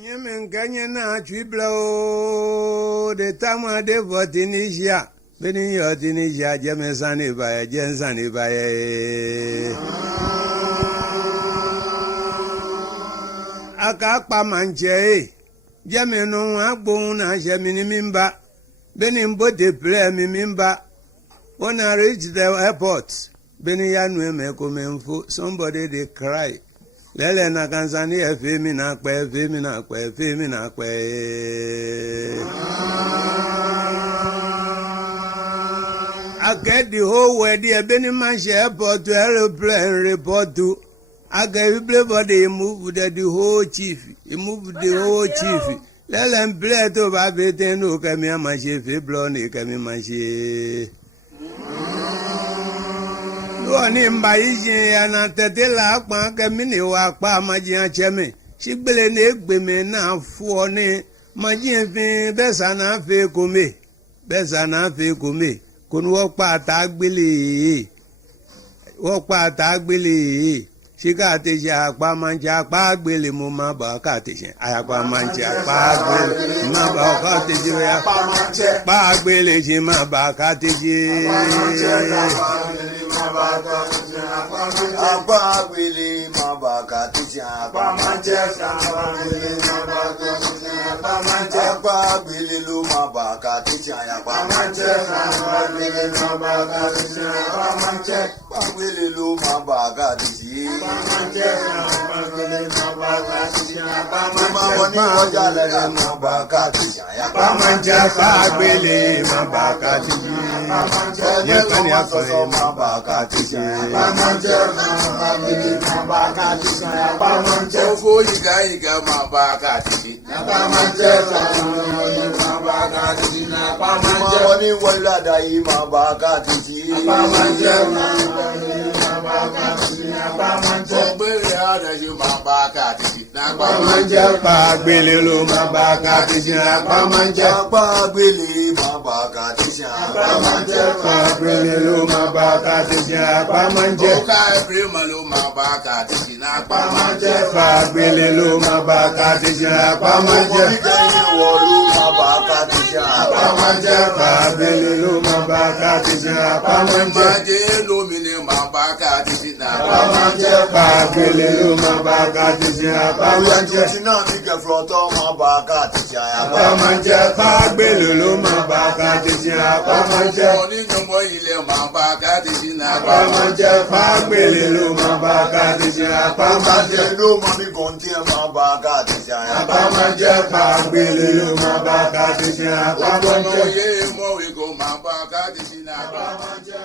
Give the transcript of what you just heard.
Yemen Ganyana Triblo, the Tama de Votinisia, Benin Yotinisia, Jamesani by Jensani by Akapa Manche, Jameno Abona, Jaminimimba, Benin Bote Play Mimimba. When I reached the airport, Benian women come for somebody they cry. Lele na Tanzania femina kwe femina kwe femina kwe. I get the whole way the Beniman airport to aeroplane report to. I get everybody move the whole chief. He moved the whole chief. Lele play to babete no kami amashi fe blonde kami mashi. Oni mbaiji ana tetela akpa kemini wa akpa maji acheme shigbele na egbeme na afu oni maji fin besa na fe kome kunu wopa atagbele shika teje akpa manje akpa agbele mo ma ba ka teje akpa manje akpa agbele ma ba ka teje akpa agbele je ma ba ka teje Apa bili mabaka tisha apa manchester apa bili lu mabaka tisha apa manchester apa bili mabaka tisha apa lu mabaka tisha apa bili mabaka tisha apa maboni wajala mabaka tisha apa manchester bili mabaka tisha yakani apa mabaka tisha Primalo mabaka tisina pa manje fagbele lo mabaka tisina pa manje wolu mabaka tisina pa manje fagbele lo mabaka tisina pa manje lo mine mabaka tisina pa manje fagbele lo mabaka tisina pa manje tina tika floto mabaka tisina pa manje fagbele lo mabaka tisina pa manje oni nyomo ile mabaka tisina pa manje fagbele lo mabaka tisina pa manje lo mami gonti mabaka tisina pa manje fagbele lo mabaka tisina pa manje ye mo we go mabaka tisina pa manje